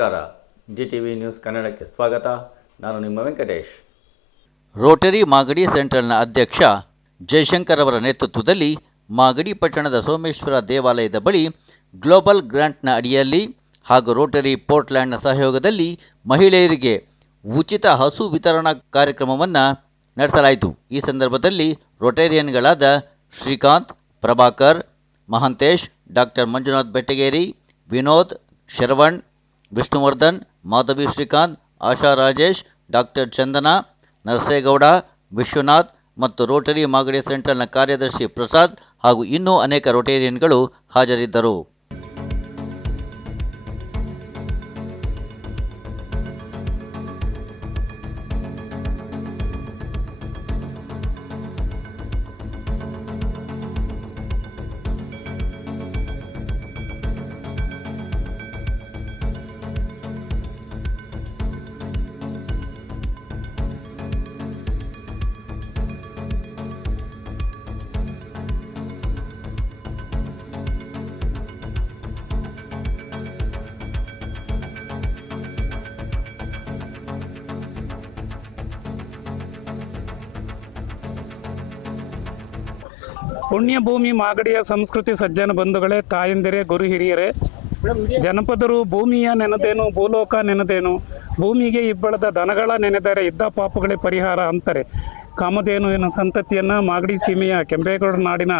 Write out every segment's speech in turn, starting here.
ನಮಸ್ಕಾರ. GTV news ಕನ್ನಡಕ್ಕೆ ಸ್ವಾಗತ. ನಾನು ನಿಮ್ಮ ವೆಂಕಟೇಶ್. ರೋಟರಿ ಮಾಗಡಿ ಸೆಂಟ್ರಲ್ನ ಅಧ್ಯಕ್ಷ ಜಯಶಂಕರ್ ಅವರ ನೇತೃತ್ವದಲ್ಲಿ ಮಾಗಡಿ ಪಟ್ಟಣದ ಸೋಮೇಶ್ವರ ದೇವಾಲಯದ ಬಳಿ ಗ್ಲೋಬಲ್ ಗ್ರಾಂಟ್ನ ಅಡಿಯಲ್ಲಿ ಹಾಗೂ ರೋಟರಿ ಪೋರ್ಟ್ಲ್ಯಾಂಡ್ನ ಸಹಯೋಗದಲ್ಲಿ ಮಹಿಳೆಯರಿಗೆ ಉಚಿತ ಹಸು ವಿತರಣಾ ಕಾರ್ಯಕ್ರಮವನ್ನು ನಡೆಸಲಾಯಿತು. ಈ ಸಂದರ್ಭದಲ್ಲಿ ರೋಟೇರಿಯನ್ಗಳಾದ ಶ್ರೀಕಾಂತ್, ಪ್ರಭಾಕರ್, ಮಹಾಂತೇಶ್, ಡಾಕ್ಟರ್ ಮಂಜುನಾಥ್ ಬೆಟ್ಟಗೇರಿ, ವಿನೋದ್, ಶರವಣ್, ವಿಷ್ಣುವರ್ಧನ್, ಮಾಧವಿ ಶ್ರೀಕಾಂತ್, ಆಶಾ ರಾಜೇಶ್, ಡಾಕ್ಟರ್ ಚಂದನಾ, ನರಸೇಗೌಡ, ವಿಶ್ವನಾಥ್ ಮತ್ತು ರೋಟರಿ ಮಾಗಡಿ ಸೆಂಟ್ರಲ್ನ ಕಾರ್ಯದರ್ಶಿ ಪ್ರಸಾದ್ ಹಾಗೂ ಇನ್ನೂ ಅನೇಕ ರೋಟೇರಿಯನ್ಗಳು ಹಾಜರಿದ್ದರು. ಪುಣ್ಯಭೂಮಿ ಮಾಗಡಿಯ ಸಂಸ್ಕೃತಿ ಸಜ್ಜನ ಬಂಧುಗಳೇ, ತಾಯಂದಿರೇ, ಗುರು ಹಿರಿಯರೇ, ಜನಪದರು ಭೂಮಿಯ ನೆನೆದೇನು, ಭೂಲೋಕ ನೆನೆದೇನು, ಭೂಮಿಗೆ ಇಬ್ಬಳದ ದನಗಳ ನೆನೆದರೆ ಇದ್ದ ಪಾಪಗಳೇ ಪರಿಹಾರ ಅಂತಾರೆ. ಕಾಮಧೇನುವಿನ ಸಂತತಿಯನ್ನು ಮಾಗಡಿ ಸೀಮೆಯ ಕೆಂಪೇಗೌಡ ನಾಡಿನ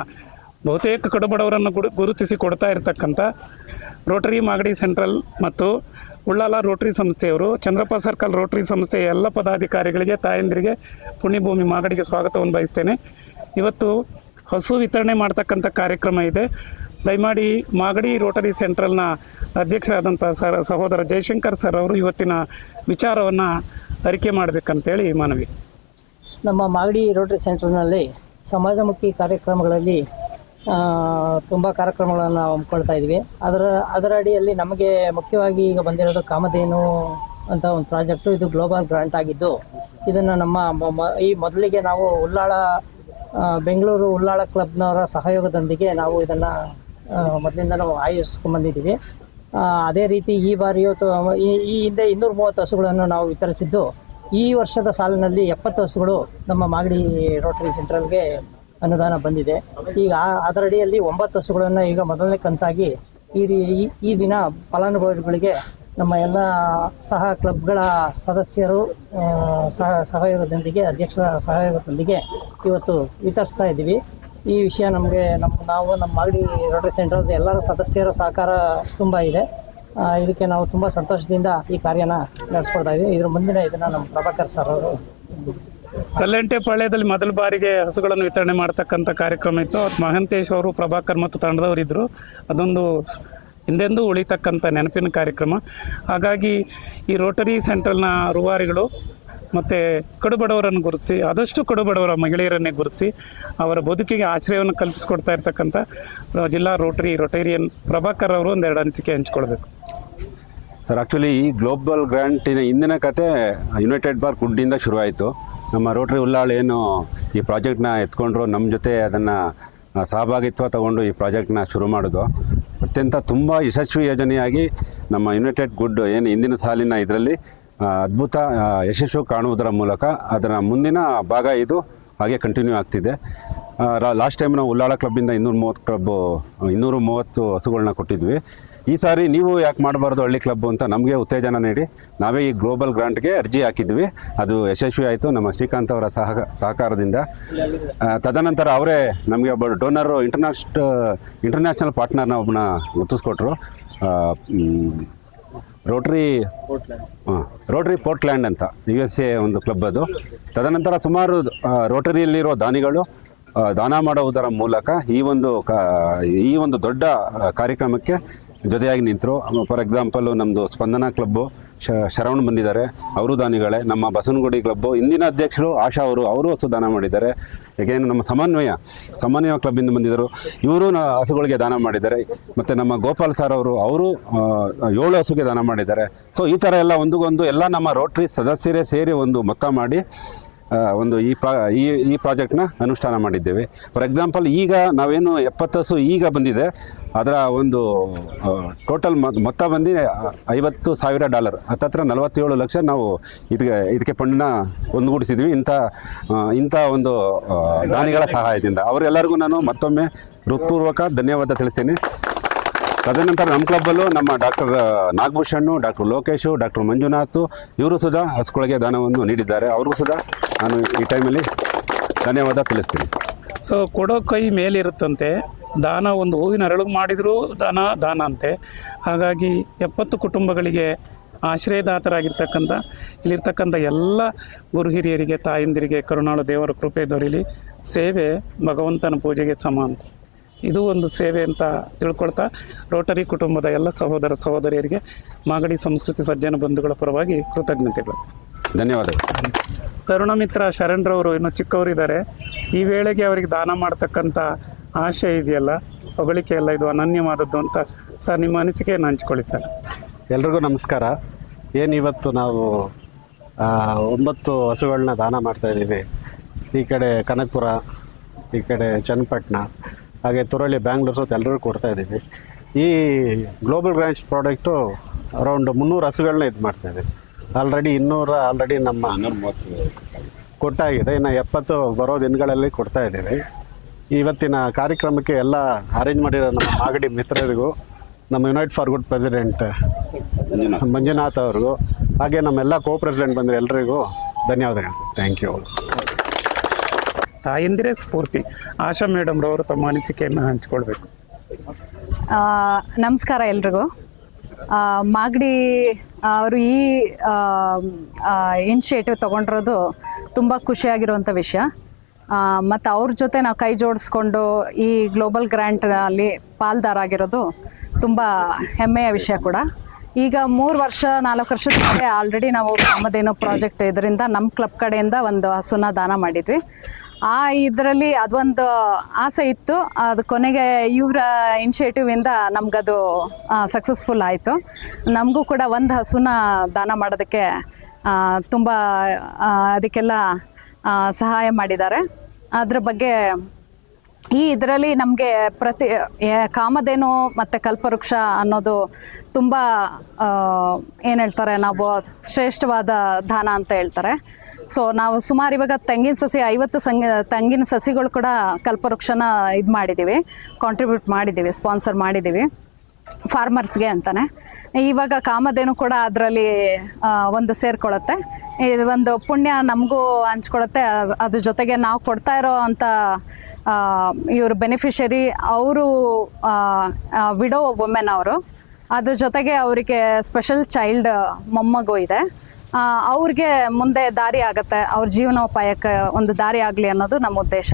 ಬಹುತೇಕ ಕಡುಬಡವರನ್ನು ಗುರುತಿಸಿ ಕೊಡ್ತಾ ಇರತಕ್ಕಂಥ ರೋಟರಿ ಮಾಗಡಿ ಸೆಂಟ್ರಲ್ ಮತ್ತು ಉಳ್ಳಾಲ ರೋಟರಿ ಸಂಸ್ಥೆಯವರು, ಚಂದ್ರಪ್ಪ ಸರ್ಕಲ್ ರೋಟರಿ ಸಂಸ್ಥೆಯ ಎಲ್ಲ ಪದಾಧಿಕಾರಿಗಳಿಗೆ, ತಾಯಂದಿರಿಗೆ ಪುಣ್ಯಭೂಮಿ ಮಾಗಡಿಗೆ ಸ್ವಾಗತವನ್ನು ಬಯಸ್ತೇನೆ. ಇವತ್ತು ಹಸು ವಿತರಣೆ ಮಾಡ್ತಕ್ಕಂಥ ಕಾರ್ಯಕ್ರಮ ಇದೆ. ದಯಮಾಡಿ ಮಾಗಡಿ ರೋಟರಿ ಸೆಂಟ್ರಲ್ನ ಅಧ್ಯಕ್ಷರಾದಂಥ ಸಹೋದರ ಜಯಶಂಕರ್ ಸರ್ ಅವರು ಇವತ್ತಿನ ವಿಚಾರವನ್ನು ಅರಿಕೆ ಮಾಡಬೇಕಂತೇಳಿ ಮನವಿ. ನಮ್ಮ ಮಾಗಡಿ ರೋಟರಿ ಸೆಂಟ್ರ್ನಲ್ಲಿ ಸಮಾಜಮುಖಿ ಕಾರ್ಯಕ್ರಮಗಳಲ್ಲಿ ತುಂಬ ಕಾರ್ಯಕ್ರಮಗಳನ್ನು ಹಮ್ಮಿಕೊಳ್ತಾ ಇದ್ವಿ. ಅದರ ಅಡಿಯಲ್ಲಿ ನಮಗೆ ಮುಖ್ಯವಾಗಿ ಈಗ ಬಂದಿರೋದು ಕಾಮಧೇನು ಅಂತ ಒಂದು ಪ್ರಾಜೆಕ್ಟು. ಇದು ಗ್ಲೋಬಲ್ ಗ್ರಾಂಟ್ ಆಗಿದ್ದು, ಇದನ್ನು ನಮ್ಮ ಈ ಮೊದಲಿಗೆ ನಾವು ಬೆಂಗಳೂರು ಉಳ್ಳಾಳ ಕ್ಲಬ್ನವರ ಸಹಯೋಗದೊಂದಿಗೆ ನಾವು ಇದನ್ನು ಮೊದಲಿಂದ ನಾವು ಆಯೋಜಿಸ್ಕೊಂಡ್ಬಂದಿದ್ದೀವಿ. ಅದೇ ರೀತಿ ಈ ಬಾರಿಯೂ ಈ ಹಿಂದೆ 230 ಹಸುಗಳನ್ನು ನಾವು ವಿತರಿಸಿದ್ದು, ಈ ವರ್ಷದ ಸಾಲಿನಲ್ಲಿ 70 ಹಸುಗಳು ನಮ್ಮ ಮಾಗಡಿ ರೋಟರಿ ಸೆಂಟ್ರಲ್ಗೆ ಅನುದಾನ ಬಂದಿದೆ. ಈಗ ಅದರಡಿಯಲ್ಲಿ 9 ಹಸುಗಳನ್ನು ಈಗ ಮೊದಲನೇ ಕಂತಾಗಿ ಈ ದಿನ ಫಲಾನುಭವಿಗಳಿಗೆ ನಮ್ಮ ಎಲ್ಲ ಸಹ ಕ್ಲಬ್ಗಳ ಸದಸ್ಯರು ಸಹಯೋಗದೊಂದಿಗೆ, ಅಧ್ಯಕ್ಷರ ಸಹಯೋಗದೊಂದಿಗೆ ಇವತ್ತು ವಿತರಿಸ್ತಾ ಇದ್ದೀವಿ. ಈ ವಿಷಯ ನಾವು ನಮ್ಮ ಮಾಗಡಿ ರೋಟರಿ ಸೆಂಟ್ರದ ಎಲ್ಲರ ಸದಸ್ಯರ ಸಹಕಾರ ತುಂಬ ಇದೆ. ಇದಕ್ಕೆ ನಾವು ತುಂಬ ಸಂತೋಷದಿಂದ ಈ ಕಾರ್ಯನ ನಡೆಸ್ಕೊಡ್ತಾ ಇದ್ದೀವಿ. ಇದರ ಮುಂದಿನ ಇದನ್ನು ನಮ್ಮ ಪ್ರಭಾಕರ್ ಸರ್ ಅವರು ಕಲ್ಲಂಟೆಪಾಳ್ಯದಲ್ಲಿ ಮೊದಲ ಬಾರಿಗೆ ಹಸುಗಳನ್ನು ವಿತರಣೆ ಮಾಡ್ತಕ್ಕಂಥ ಕಾರ್ಯಕ್ರಮ ಇತ್ತು. ಮಹಾಂತೇಶ್ ಅವರು, ಪ್ರಭಾಕರ್ ಮತ್ತು ತಂಡದವರಿದ್ದರು. ಅದೊಂದು ಹಿಂದೆಂದೂ ಉಳಿತಕ್ಕಂಥ ನೆನಪಿನ ಕಾರ್ಯಕ್ರಮ. ಹಾಗಾಗಿ ಈ ರೋಟರಿ ಸೆಂಟ್ರಲ್ನ ರೂವಾರಿಗಳು ಮತ್ತು ಕಡುಬಡವರನ್ನು ಗುರುತಿಸಿ, ಆದಷ್ಟು ಕಡುಬಡವರ ಮಹಿಳೆಯರನ್ನೇ ಗುರುತಿಸಿ ಅವರ ಬದುಕಿಗೆ ಆಶ್ರಯವನ್ನು ಕಲ್ಪಿಸಿಕೊಡ್ತಾ ಇರ್ತಕ್ಕಂಥ ಜಿಲ್ಲಾ ರೋಟೇರಿಯನ್ ಪ್ರಭಾಕರ್ ಅವರು ಒಂದೆರಡು ಅನಿಸಿಕೆ ಹಂಚ್ಕೊಳ್ಬೇಕು. ಸರ್, ಆ್ಯಕ್ಚುಲಿ ಈ ಗ್ಲೋಬಲ್ ಗ್ರಾಂಟಿನ ಹಿಂದಿನ ಕತೆ ಯುನೈಟೆಡ್ ಪಾರ್ಕ್ ವುಡ್ಡಿಂದ ಶುರುವಾಯಿತು. ನಮ್ಮ ರೋಟರಿ ಉಳ್ಳಾಳ ಏನು ಈ ಪ್ರಾಜೆಕ್ಟ್ನ ಎತ್ಕೊಂಡ್ರು, ನಮ್ಮ ಜೊತೆ ಅದನ್ನು ಸಹಭಾಗಿತ್ವ ತಗೊಂಡು ಈ ಪ್ರಾಜೆಕ್ಟ್ನ ಶುರು ಮಾಡೋದು ಅತ್ಯಂತ ತುಂಬ ಯಶಸ್ವಿ ಯೋಜನೆಯಾಗಿ ನಮ್ಮ ಯುನೈಟೆಡ್ ಗುಡ್ ಏನು ಹಿಂದಿನ ಸಾಲಿನ ಇದರಲ್ಲಿ ಅದ್ಭುತ ಯಶಸ್ಸು ಕಾಣುವುದರ ಮೂಲಕ ಅದರ ಮುಂದಿನ ಭಾಗ ಇದು ಹಾಗೆ ಕಂಟಿನ್ಯೂ ಆಗ್ತಿದೆ. ಲಾಸ್ಟ್ ಟೈಮ್ ನಾವು ಉಳ್ಳಾಳ ಕ್ಲಬ್ಬಿಂದ 230 ಹಸುಗಳನ್ನ ಕೊಟ್ಟಿದ್ವಿ. ಈ ಸಾರಿ ನೀವು ಯಾಕೆ ಮಾಡಬಾರ್ದು ಹಳ್ಳಿ ಕ್ಲಬ್ಬು ಅಂತ ನಮಗೆ ಉತ್ತೇಜನ ನೀಡಿ ನಾವೇ ಈ ಗ್ಲೋಬಲ್ ಗ್ರಾಂಟ್ಗೆ ಅರ್ಜಿ ಹಾಕಿದ್ವಿ. ಅದು ಯಶಸ್ವಿ ಆಯಿತು ನಮ್ಮ ಶ್ರೀಕಾಂತ್ ಅವರ ಸಹಕಾರದಿಂದ. ತದನಂತರ ಅವರೇ ನಮಗೆ ಒಬ್ಬ ಡೋನರು, ಇಂಟರ್ನ್ಯಾಷನಲ್ ಪಾರ್ಟ್ನರ್ನ ಒಬ್ಬನ ಗುರುತಿಸ್ಕೊಟ್ರು, ರೋಟರಿ ಪೋರ್ಟ್ಲ್ಯಾಂಡ್ ಅಂತ USA ಒಂದು ಕ್ಲಬ್ ಅದು. ತದನಂತರ ಸುಮಾರು ರೋಟರಿಯಲ್ಲಿರೋ ದಾನಿಗಳು ದಾನ ಮಾಡುವುದರ ಮೂಲಕ ಈ ಒಂದು ದೊಡ್ಡ ಕಾರ್ಯಕ್ರಮಕ್ಕೆ ಜೊತೆಯಾಗಿ ನಿಂತರು. ಫಾರ್ ಎಕ್ಸಾಂಪಲು ನಮ್ಮದು ಸ್ಪಂದನಾ ಕ್ಲಬ್ಬು ಶರವಣ್ ಬಂದಿದ್ದಾರೆ, ಅವರು ದಾನಿಗಳೇ. ನಮ್ಮ ಬಸವನಗುಡಿ ಕ್ಲಬ್ಬು ಇಂದಿನ ಅಧ್ಯಕ್ಷರು ಆಶಾ ಅವರು ಹಸು ದಾನ ಮಾಡಿದ್ದಾರೆ. ಯಾಕೆಂದರೆ ನಮ್ಮ ಸಮನ್ವಯ ಕ್ಲಬ್ಬಿಂದ ಬಂದಿದ್ದರು, ಇವರು ಹಸುಗಳಿಗೆ ದಾನ ಮಾಡಿದ್ದಾರೆ. ಮತ್ತು ನಮ್ಮ ಗೋಪಾಲ್ ಸರ್ ಅವರು 7 ಹಸುಗೆ ದಾನ ಮಾಡಿದ್ದಾರೆ. ಸೊ ಈ ಥರ ಎಲ್ಲ ಒಂದೊಂದು ಎಲ್ಲ ನಮ್ಮ ರೋಟ್ರಿ ಸದಸ್ಯರೇ ಸೇರಿ ಒಂದು ಮೊತ್ತ ಮಾಡಿ ಒಂದು ಈ ಪ್ರಾಜೆಕ್ಟ್ನ ಅನುಷ್ಠಾನ ಮಾಡಿದ್ದೇವೆ. ಫಾರ್ ಎಕ್ಸಾಂಪಲ್, ಈಗ ನಾವೇನು 70 ಹಸು ಈಗ ಬಂದಿದೆ, ಅದರ ಒಂದು ಟೋಟಲ್ ಮೊತ್ತ ಬಂದು $50,000, ಹತ್ತತ್ರ 47 ಲಕ್ಷ ನಾವು ಇದಕ್ಕೆ ಫಂಡನ್ನ ಒಂದುಗೂಡಿಸಿದ್ವಿ ಇಂಥ ಒಂದು ದಾನಿಗಳ ಸಹಾಯದಿಂದ. ಅವರೆಲ್ಲರಿಗೂ ನಾನು ಮತ್ತೊಮ್ಮೆ ಹೃತ್ಪೂರ್ವಕ ಧನ್ಯವಾದ ತಿಳಿಸ್ತೀನಿ. ತದನಂತರ ನಮ್ಮ ಕ್ಲಬ್ಬಲ್ಲೂ ನಮ್ಮ doctor ನಾಗಭೂಷಣ್ಣು, doctor Lokesh, doctor Manjunath ಇವರು ಸುಧಾ ಹಸುಗಳಿಗೆ ದಾನವನ್ನು ನೀಡಿದ್ದಾರೆ. ಅವ್ರಿಗೂ ಸುಧಾ ನಾನು ಈ ಟೈಮಲ್ಲಿ ಧನ್ಯವಾದ ತಿಳಿಸ್ತೀನಿ. ಸೊ ಕೊಡೋ ಕೈ ಮೇಲಿರುತ್ತಂತೆ, ದಾನ ಒಂದು ಹೂವಿನ ಅರಳು ಮಾಡಿದರೂ ದಾನ ಅಂತೆ. ಹಾಗಾಗಿ 70 ಕುಟುಂಬಗಳಿಗೆ ಆಶ್ರಯದಾತರಾಗಿರ್ತಕ್ಕಂಥ ಇಲ್ಲಿರ್ತಕ್ಕಂಥ ಎಲ್ಲ ಗುರು ಹಿರಿಯರಿಗೆ, ತಾಯಂದಿರಿಗೆ ಕರುಣಾಳು ದೇವರ ಕೃಪೆ ದೊರೆಯಲಿ. ಸೇವೆ ಭಗವಂತನ ಪೂಜೆಗೆ ಸಮ ಅಂತ, ಇದು ಒಂದು ಸೇವೆ ಅಂತ ತಿಳ್ಕೊಳ್ತಾ ರೋಟರಿ ಕುಟುಂಬದ ಎಲ್ಲ ಸಹೋದರ ಸಹೋದರಿಯರಿಗೆ ಮಾಗಡಿ ಸಂಸ್ಕೃತಿ ಸಜ್ಜನ ಬಂಧುಗಳ ಪರವಾಗಿ ಕೃತಜ್ಞತೆಗಳು, ಧನ್ಯವಾದಗಳು. ತರುಣ ಮಿತ್ರ ಶರಣ್ರವರು ಇನ್ನೂ ಚಿಕ್ಕವರಿದ್ದಾರೆ. ಈ ವೇಳೆಗೆ ಅವರಿಗೆ ದಾನ ಮಾಡ್ತಕ್ಕಂಥ ಆಶೆ ಇದೆಯಲ್ಲ, ಹೊಗಳಿಕೆ ಎಲ್ಲ ಇದು ಅನನ್ಯವಾದದ್ದು ಅಂತ ಸರ್ ನಿಮ್ಮ ಅನಿಸಿಕೆಯನ್ನು ಹಂಚ್ಕೊಳ್ಳಿ ಸರ್. ಎಲ್ರಿಗೂ ನಮಸ್ಕಾರ. ಇವತ್ತು ನಾವು 9 ಹಸುಗಳನ್ನ ದಾನ ಮಾಡ್ತಾಯಿದ್ದೀವಿ. ಈ ಕಡೆ ಕನಕಪುರ, ಈ ಕಡೆ ಚನ್ನಪಟ್ಟಣ, ಹಾಗೆ ತುರಳಿ, ಬ್ಯಾಂಗ್ಳೂರು ಸುತ್ತ ಎಲ್ಲರಿಗೂ ಕೊಡ್ತಾಯಿದ್ದೀವಿ. ಈ ಗ್ಲೋಬಲ್ ಗ್ರಾಂಟ್ಸ್ ಪ್ರಾಡಕ್ಟು ಅರೌಂಡ್ 300 ಹಸುಗಳನ್ನ ಇದು ಮಾಡ್ತಾಯಿದ್ದೀವಿ. ಆಲ್ರೆಡಿ 200 ನಮ್ಮ ಕೊಟ್ಟಾಗಿದೆ. ಇನ್ನು 70 ಬರೋ ದಿನಗಳಲ್ಲಿ ಕೊಡ್ತಾಯಿದ್ದೀವಿ. ಇವತ್ತಿನ ಕಾರ್ಯಕ್ರಮಕ್ಕೆ ಎಲ್ಲ ಅರೇಂಜ್ ಮಾಡಿರೋ ನಮ್ಮ ಮಾಗಡಿ ಮಿತ್ರರಿಗೂ, ನಮ್ಮ unite for good president Manjunath ಅವ್ರಿಗೂ, ಹಾಗೆ ನಮ್ಮೆಲ್ಲ ಪ್ರೆಸಿಡೆಂಟ್ ಬಂದರೆ ಎಲ್ರಿಗೂ ಧನ್ಯವಾದಗಳು. Thank you. ತಾಯಂದಿರೇ ಸ್ಫೂರ್ತಿ. ಆಶಾ ಮೇಡಮ್ರವರು ತಮ್ಮ ಅನಿಸಿಕೆಯನ್ನು ಹಂಚ್ಕೊಳ್ಬೇಕು. ನಮಸ್ಕಾರ ಎಲ್ರಿಗೂ. ಮಾಗಡಿ ಅವರು ಈ ಇನಿಷಿಯೇಟಿವ್ ತೊಗೊಂಡಿರೋದು ತುಂಬ ಖುಷಿಯಾಗಿರುವಂಥ ವಿಷಯ. ಮತ್ತು ಅವ್ರ ಜೊತೆ ನಾವು ಕೈ ಜೋಡಿಸ್ಕೊಂಡು ಈ ಗ್ಲೋಬಲ್ ಗ್ರ್ಯಾಂಟಲ್ಲಿ ಪಾಲ್ದಾರಾಗಿರೋದು ತುಂಬ ಹೆಮ್ಮೆಯ ವಿಷಯ ಕೂಡ. ಈಗ 3 ವರ್ಷ 4 ವರ್ಷದ ಹಿಂದೆ ಆಲ್ರೆಡಿ ನಾವು ಕಾಮಧೇನು ಪ್ರಾಜೆಕ್ಟ್ ಇದರಿಂದ ನಮ್ಮ ಕ್ಲಬ್ ಕಡೆಯಿಂದ ಒಂದು ಹಸುನ ದಾನ ಮಾಡಿದ್ವಿ. ಇದರಲ್ಲಿ ಅದೊಂದು ಆಸೆ ಇತ್ತು, ಅದು ಕೊನೆಗೆ ಇವರ ಇನಿಷಿಯೇಟಿವಿಂದ ನಮಗದು ಸಕ್ಸಸ್ಫುಲ್ ಆಯಿತು. ನಮಗೂ ಕೂಡ ಒಂದು ಹಸುನ ದಾನ ಮಾಡೋದಕ್ಕೆ ತುಂಬ ಅದಕ್ಕೆಲ್ಲ ಸಹಾಯ ಮಾಡಿದ್ದಾರೆ. ಅದ್ರ ಬಗ್ಗೆ ಇದರಲ್ಲಿ ನಮಗೆ ಕಾಮಧೇನು ಮತ್ತು ಕಲ್ಪವೃಕ್ಷ ಅನ್ನೋದು ತುಂಬ ಏನು ಹೇಳ್ತಾರೆ, ನಾವು ಶ್ರೇಷ್ಠವಾದ ದಾನ ಅಂತ ಹೇಳ್ತಾರೆ. ಸೊ ನಾವು ಸುಮಾರು ಇವಾಗ ತೆಂಗಿನ ಸಸಿ 50 ತೆಂಗಿನ ಸಸಿಗಳು ಕೂಡ ಕಲ್ಪವೃಕ್ಷನ ಇದು ಮಾಡಿದ್ದೀವಿ, ಕಾಂಟ್ರಿಬ್ಯೂಟ್ ಮಾಡಿದ್ದೀವಿ, ಸ್ಪಾನ್ಸರ್ ಮಾಡಿದ್ದೀವಿ ಫಾರ್ಮರ್ಸ್ಗೆ ಅಂತಲೇ. ಇವಾಗ ಕಾಮಧೇನು ಕೂಡ ಅದರಲ್ಲಿ ಒಂದು ಸೇರಿಕೊಳ್ಳುತ್ತೆ. ಇದು ಒಂದು ಪುಣ್ಯ ನಮಗೂ ಹಂಚ್ಕೊಳ್ಳುತ್ತೆ. ಅದ್ರ ಜೊತೆಗೆ ನಾವು ಕೊಡ್ತಾ ಇರೋ ಅಂಥ ಇವರು ಬೆನಿಫಿಷರಿ ಅವರು ವಿಡೋ ವುಮೆನ್ ಅವರು. ಅದ್ರ ಜೊತೆಗೆ ಅವರಿಗೆ ಸ್ಪೆಷಲ್ ಚೈಲ್ಡ್ ಮೊಮ್ಮಗು ಇದೆ. ಅವ್ರಿಗೆ ಮುಂದೆ ದಾರಿ ಆಗತ್ತೆ, ಅವ್ರ ಜೀವನೋಪಾಯಕ್ಕೆ ಒಂದು ದಾರಿ ಆಗಲಿ ಅನ್ನೋದು ನಮ್ಮ ಉದ್ದೇಶ.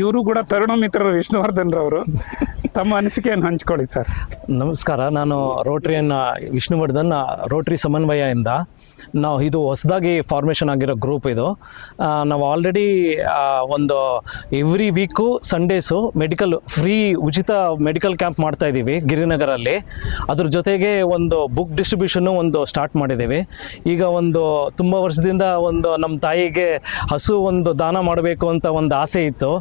ಇವರು ಕೂಡ ತರುಣ ಮಿತ್ರರು ವಿಷ್ಣುವರ್ಧನ್ ರವರು, ತಮ್ಮ ಅನಿಸಿಕೆಯನ್ನು ಹಂಚ್ಕೊಳ್ಳಿ ಸರ್. ನಮಸ್ಕಾರ. ನಾನು ರೋಟ್ರಿಯನ್ ವಿಷ್ಣುವರ್ಧನ್, ರೋಟ್ರಿ ಸಮನ್ವಯದಿಂದ. ನಾವು ಇದು ಹೊಸದಾಗಿ ಫಾರ್ಮೇಷನ್ ಆಗಿರೋ ಗ್ರೂಪ್ ಇದು. ನಾವು ಆಲ್ರೆಡಿ ಒಂದು ಎವ್ರಿ ವೀಕು ಸಂಡೇಸು ಫ್ರೀ ಉಚಿತ ಮೆಡಿಕಲ್ ಕ್ಯಾಂಪ್ ಮಾಡ್ತಾಯಿದ್ದೀವಿ ಗಿರಿನಗರಲ್ಲಿ. ಅದ್ರ ಜೊತೆಗೆ ಒಂದು ಬುಕ್ ಡಿಸ್ಟ್ರಿಬ್ಯೂಷನ್ನು ಒಂದು ಸ್ಟಾರ್ಟ್ ಮಾಡಿದ್ದೀವಿ. ಈಗ ಒಂದು ತುಂಬ ವರ್ಷದಿಂದ ನಮ್ಮ ತಾಯಿಗೆ ಹಸು ಒಂದು ದಾನ ಮಾಡಬೇಕು ಅಂತ ಒಂದು ಆಸೆ ಇತ್ತು.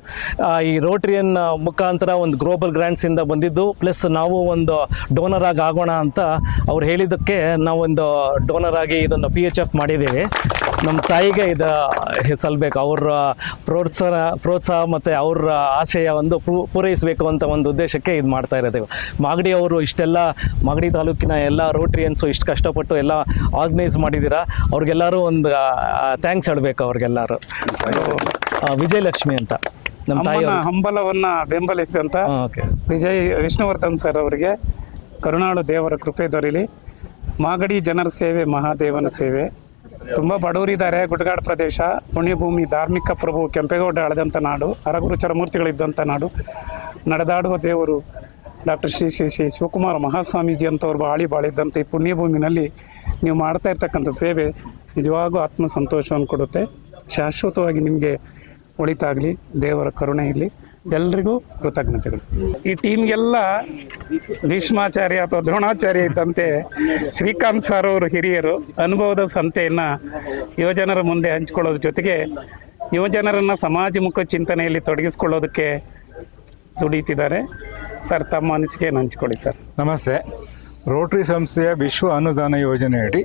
ಈ ರೋಟ್ರಿಯನ್ ಮುಖಾಂತರ ಒಂದು ಗ್ಲೋಬಲ್ ಗ್ರ್ಯಾಂಟ್ಸಿಂದ ಬಂದಿದ್ದು, ಪ್ಲಸ್ ನಾವು ಒಂದು ಡೋನರ್ ಆಗಿ ಆಗೋಣ ಅಂತ ಅವ್ರು ಹೇಳಿದ್ದಕ್ಕೆ ನಾವೊಂದು ಡೋನರ್ ಆಗಿ ಇದೊಂದು PHF ಮಾಡಿದ್ದೀವಿ. ನಮ್ಮ ತಾಯಿಗೆ ಇದು ಸಲ್ಲಬೇಕು. ಅವರ ಪ್ರೋತ್ಸಾಹ ಮತ್ತು ಅವರ ಆಶಯ ಒಂದು ಪೂರೈಸಬೇಕು ಅಂತ ಒಂದು ಉದ್ದೇಶಕ್ಕೆ ಇದು ಮಾಡ್ತಾ ಇರೋದು. ಮಾಗಡಿ ಅವರು ಇಷ್ಟೆಲ್ಲ, ಮಾಗಡಿ ತಾಲೂಕಿನ ಎಲ್ಲ ರೋಟ್ರಿಯನ್ಸು ಇಷ್ಟು ಕಷ್ಟಪಟ್ಟು ಎಲ್ಲ ಆರ್ಗನೈಸ್ ಮಾಡಿದ್ದೀರಾ, ಅವ್ರಿಗೆಲ್ಲರೂ ಒಂದು ಥ್ಯಾಂಕ್ಸ್ ಹೇಳಬೇಕು ಅವ್ರಿಗೆಲ್ಲರೂ. ವಿಜಯಲಕ್ಷ್ಮಿ ಅಂತ ನಮ್ಮ ತಾಯಿ ಹಂಬಲವನ್ನ ಬೆಂಬಲಿಸಿದಂಥ ವಿಷ್ಣುವರ್ಧನ್ ಸರ್ ಅವರಿಗೆ ಕರುಣಾಳು ದೇವರ ಕೃಪೆ ದೊರೆಯಲಿ. ಮಾಗಡಿ ಜನರ ಸೇವೆ ಮಹಾದೇವನ ಸೇವೆ. ತುಂಬ ಬಡವರಿದ್ದಾರೆ, ಗುಡ್ಗಾಡು ಪ್ರದೇಶ, ಪುಣ್ಯಭೂಮಿ, ಧಾರ್ಮಿಕ ಪ್ರಭು ಕೆಂಪೇಗೌಡ ಆಳದಂಥ ನಾಡು, ಹರಗುರು ಚರಮೂರ್ತಿಗಳಿದ್ದಂಥ ನಾಡು, ನಡೆದಾಡುವ ದೇವರು ಡಾಕ್ಟರ್ ಶ್ರೀ ಶ್ರೀ ಶ್ರೀ ಶಿವಕುಮಾರ ಮಹಾಸ್ವಾಮೀಜಿ ಅಂತವ್ರು ಬಾಳಿದ್ದಂಥ ಈ ಪುಣ್ಯಭೂಮಿನಲ್ಲಿ ನೀವು ಮಾಡ್ತಾ ಇರ್ತಕ್ಕಂಥ ಸೇವೆ ನಿಜವಾಗೂ ಆತ್ಮ ಸಂತೋಷವನ್ನು ಕೊಡುತ್ತೆ. ಶಾಶ್ವತವಾಗಿ ನಿಮಗೆ ಒಳಿತಾಗಲಿ, ದೇವರ ಕರುಣೆ ಇರಲಿ. ಎಲ್ರಿಗೂ ಕೃತಜ್ಞತೆಗಳು. ಈ ಟೀಮ್ಗೆಲ್ಲ ಭೀಷ್ಮಾಚಾರ್ಯ ಅಥವಾ ದ್ರೋಣಾಚಾರ್ಯ ಇದ್ದಂತೆ ಶ್ರೀಕಾಂತ್ ಸರ್ ಅವರು ಹಿರಿಯರು ಅನುಭವದ ಸಂತೆಯನ್ನು ಯುವಜನರ ಮುಂದೆ ಹಂಚ್ಕೊಳ್ಳೋದ್ರ ಜೊತೆಗೆ ಯುವಜನರನ್ನು ಸಮಾಜಮುಖ ಚಿಂತನೆಯಲ್ಲಿ ತೊಡಗಿಸ್ಕೊಳ್ಳೋದಕ್ಕೆ ದುಡಿತಿದ್ದಾರೆ. ಸರ್, ತಮ್ಮ ಅನಿಸಿಕೆಯನ್ನು ಹಂಚಿಕೊಳ್ಳಿ ಸರ್. ನಮಸ್ತೆ. ರೋಟರಿ ಸಂಸ್ಥೆಯ ವಿಶ್ವ ಅನುದಾನ ಯೋಜನೆಯಡಿ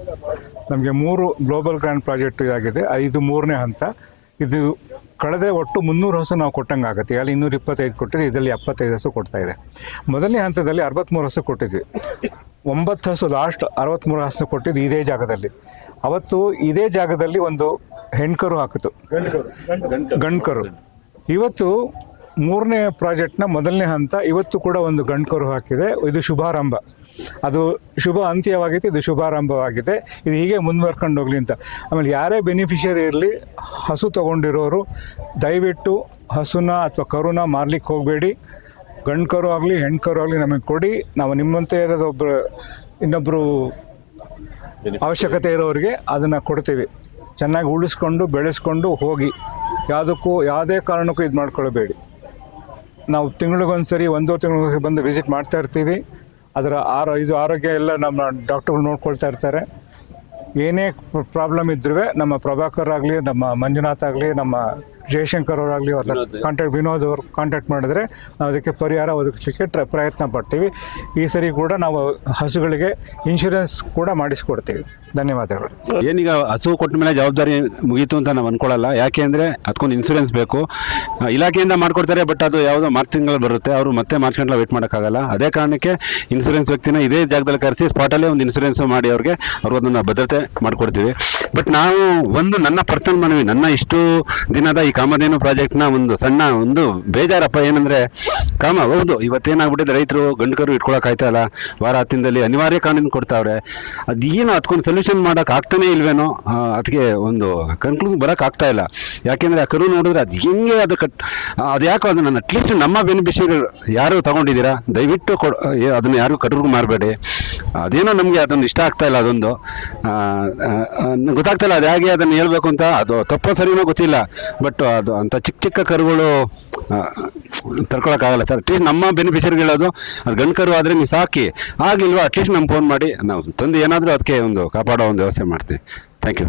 ನಮಗೆ 3 ಗ್ಲೋಬಲ್ ಗ್ರ್ಯಾಂಡ್ ಪ್ರಾಜೆಕ್ಟ್ ಆಗಿದೆ. ಇದು 3ನೇ ಹಂತ. ಇದು ಕಳೆದ ಒಟ್ಟು 300 ಹಸು ನಾವು ಕೊಟ್ಟಂಗೆ ಆಗುತ್ತೆ. ಅಲ್ಲಿ 225 ಕೊಟ್ಟಿದೆ, ಇದರಲ್ಲಿ 75 ಹಸು ಕೊಡ್ತಾ ಇದೆ. ಮೊದಲನೇ ಹಂತದಲ್ಲಿ 63 ಹಸು ಕೊಟ್ಟಿದ್ವಿ. 9 ಹಸು ಲಾಸ್ಟ್ 63 ಹಸು ಕೊಟ್ಟಿದ್ದು ಇದೇ ಜಾಗದಲ್ಲಿ. ಅವತ್ತು ಇದೇ ಜಾಗದಲ್ಲಿ ಒಂದು ಹೆಣ್ಕರು ಹಾಕಿತು, ಗಂಡ್ಕರು. ಇವತ್ತು 3ನೇ ಪ್ರಾಜೆಕ್ಟ್ನ ಮೊದಲನೇ ಹಂತ, ಇವತ್ತು ಕೂಡ ಒಂದು ಗಂಡ್ಕರು ಹಾಕಿದೆ. ಇದು ಶುಭಾರಂಭ. ಅದು ಶುಭ ಅಂತ್ಯವಾಗಿತ್ತು, ಇದು ಶುಭಾರಂಭವಾಗಿದೆ. ಇದು ಹೀಗೆ ಮುಂದುವರ್ಕೊಂಡು ಹೋಗಲಿ ಅಂತ. ಆಮೇಲೆ ಯಾರೇ ಬೆನಿಫಿಷರಿ ಇರಲಿ, ಹಸು ತೊಗೊಂಡಿರೋರು ದಯವಿಟ್ಟು ಹಸುನ ಅಥವಾ ಕರುನ ಮಾರ್ಲಿಕ್ಕೆ ಹೋಗಬೇಡಿ. ಗಂಡು ಕರು ಆಗಲಿ ಹೆಣ್ಣು ಕರು ಆಗಲಿ ನಮಗೆ ಕೊಡಿ. ನಾವು ನಿಮ್ಮಂತೆ ಇರೋದು ಇನ್ನೊಬ್ಬರು ಅವಶ್ಯಕತೆ ಇರೋರಿಗೆ ಅದನ್ನು ಕೊಡ್ತೀವಿ. ಚೆನ್ನಾಗಿ ಉಳಿಸ್ಕೊಂಡು ಬೆಳೆಸ್ಕೊಂಡು ಹೋಗಿ. ಯಾವುದೇ ಕಾರಣಕ್ಕೂ ಇದು ಮಾಡ್ಕೊಳ್ಬೇಡಿ. ನಾವು ತಿಂಗಳಿಗೊಂದ್ಸರಿ 1 ತಿಂಗಳಿಗೊಂದ್ಸರಿ ಬಂದು ವಿಸಿಟ್ ಮಾಡ್ತಾ ಇರ್ತೀವಿ. ಅದರ ಆರೋಗ್ಯ ಎಲ್ಲ ನಮ್ಮ ಡಾಕ್ಟರ್ಗಳು ನೋಡ್ಕೊಳ್ತಾ ಇರ್ತಾರೆ. ಏನೇ ಪ್ರಾಬ್ಲಮ್ ಇದ್ರೂ ನಮ್ಮ ಪ್ರಭಾಕರ್ ಆಗಲಿ, ನಮ್ಮ ಮಂಜುನಾಥ್ ಆಗಲಿ, ನಮ್ಮ ಜಯಶಂಕರ್ ಅವರಾಗಲಿ, ಅವ್ರ ವಿನೋದ್ ಅವರು ಕಾಂಟ್ಯಾಕ್ಟ್ ಮಾಡಿದ್ರೆ ನಾವು ಅದಕ್ಕೆ ಪರಿಹಾರ ಒದಗಿಸ್ಲಿಕ್ಕೆ ಪ್ರಯತ್ನ ಪಡ್ತೀವಿ. ಈ ಸರಿ ಕೂಡ ನಾವು ಹಸುಗಳಿಗೆ ಇನ್ಶೂರೆನ್ಸ್ ಕೂಡ ಮಾಡಿಸ್ಕೊಡ್ತೀವಿ. ಧನ್ಯವಾದಗಳು. ಏನೀಗ ಹಸು ಕೊಟ್ಟ ಮೇಲೆ ಜವಾಬ್ದಾರಿ ಮುಗೀತು ಅಂತ ನಾವು ಅಂದ್ಕೊಳ್ಳಲ್ಲ. ಯಾಕೆ ಅಂದರೆ ಅದಕ್ಕೊಂದು ಇನ್ಸೂರೆನ್ಸ್ ಬೇಕು. ಇಲಾಖೆಯಿಂದ ಮಾಡಿಕೊಡ್ತಾರೆ, ಬಟ್ ಅದು ಯಾವುದೋ ಮಾರ್ಚ್ ತಿಂಗಳು ಬರುತ್ತೆ. ಅವರು ಮತ್ತೆ ಮಾರ್ಚ್ ಗಂಟೆ ವೇಟ್ ಮಾಡೋಕ್ಕಾಗಲ್ಲ. ಅದೇ ಕಾರಣಕ್ಕೆ ಇನ್ಸೂರೆನ್ಸ್ ವ್ಯಕ್ತಿನ ಇದೇ ಜಾಗದಲ್ಲಿ ಕರೆಸಿ ಸ್ಪಾಟಲ್ಲೇ ಒಂದು ಇನ್ಸೂರೆನ್ಸ್ ಮಾಡಿ ಅವ್ರಿಗೆ ಅದನ್ನು ಭದ್ರತೆ ಮಾಡಿಕೊಡ್ತೀವಿ. ಬಟ್ ನಾವು ನನ್ನ ಪರ್ಸನಲ್ ಮನವಿ, ನನ್ನ ಇಷ್ಟು ದಿನದ ಈ ಕಾಮಧೇನು ಪ್ರಾಜೆಕ್ಟ್ನ ಒಂದು ಬೇಜಾರಪ್ಪ ಏನಂದರೆ ಹೌದು, ಇವತ್ತೇನಾಗ್ಬಿಟ್ಟಿದೆ, ರೈತರು ಗಂಡುಕರು ಇಟ್ಕೊಳಕ್ಕಾಯ್ತಾ ಇಲ್ಲ. ವಾರ 10 ದಿನದಲ್ಲಿ ಅನಿವಾರ್ಯ ಕಾರಣದಿಂದ ಕೊಡ್ತಾವ್ರೆ. ಅದೇನು ಅದಕ್ಕೊಂದು ಸೊಲ್ಯೂಷನ್ ಮಾಡೋಕೆ ಆಗ್ತಾನೇ ಇಲ್ವೇನೋ, ಅದಕ್ಕೆ ಒಂದು ಕನ್ಕ್ಲೂಷನ್ ಬರೋಕ್ಕಾಗ್ತಾ ಇಲ್ಲ. ಯಾಕೆಂದರೆ ಆ ಕರು ನೋಡಿದ್ರೆ ಅದು ಹೆಂಗೆ ಅದು ಯಾಕೋ ಅದನ್ನು ಅಟ್ಲೀಸ್ಟ್ ನಮ್ಮ ಬೆನಿಫಿಷರಿ ಯಾರು ತೊಗೊಂಡಿದ್ದೀರಾ ದಯವಿಟ್ಟು ಅದನ್ನು ಯಾರು ಕಟ್ರಿಗೂ ಮಾರಬೇಡಿ. ಅದೇನೋ ನಮಗೆ ಅದನ್ನು ಇಷ್ಟ ಆಗ್ತಾ ಇಲ್ಲ. ಅದೊಂದು ಗೊತ್ತಾಗ್ತಾ ಇಲ್ಲ ಅದು ಹೇಗೆ ಅದನ್ನು ಹೇಳ್ಬೇಕು ಅಂತ. ಅದು ತಪ್ಪೋ ಸರಿನೋ ಗೊತ್ತಿಲ್ಲ, ಬಟ್ ಅದು ಅಂಥ ಚಿಕ್ಕ ಕರುಗಳು ತರ್ಕೊಳಕ್ಕಾಗಲ್ಲ ಸರ್. ಅಟ್ಲೀಸ್ಟ್ ನಮ್ಮ ಬೆನಿಫಿಷರಿಗೆ ಹೇಳೋದು, ಅದು ಗಂಡು ಕರು ಆದರೆ ನೀವು ಸಾಕಿ, ಆಗಲಿಲ್ವಾ ಅಟ್ಲೀಸ್ಟ್ ನಮ್ಗೆ ಫೋನ್ ಮಾಡಿ ನಾವು ತಂದು ಏನಾದರೂ ಅದಕ್ಕೆ ಒಂದು ಕಾಪಾಡೋ ಒಂದು ವ್ಯವಸ್ಥೆ ಮಾಡ್ತೀವಿ. Thank you.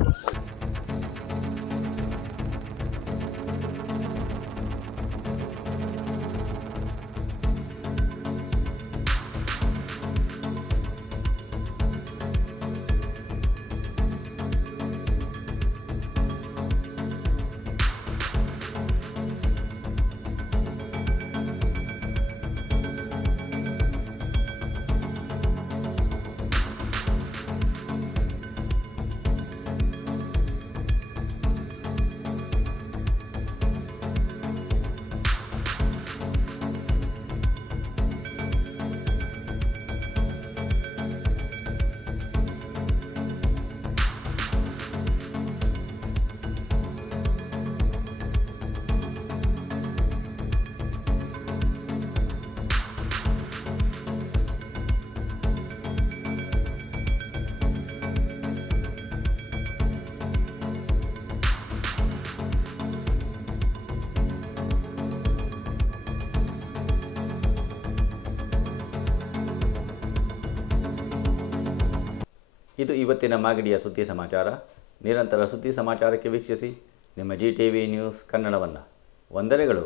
ಇದು ಇವತ್ತಿನ ಮಾಗಡಿಯ ಸುದ್ದಿ ಸಮಾಚಾರ. ನಿರಂತರ ಸುದ್ದಿ ಸಮಾಚಾರಕ್ಕೆ ವೀಕ್ಷಿಸಿ ನಿಮ್ಮ GTV ನ್ಯೂಸ್ ಕನ್ನಡವನ್ನು. ವಂದನೆಗಳು.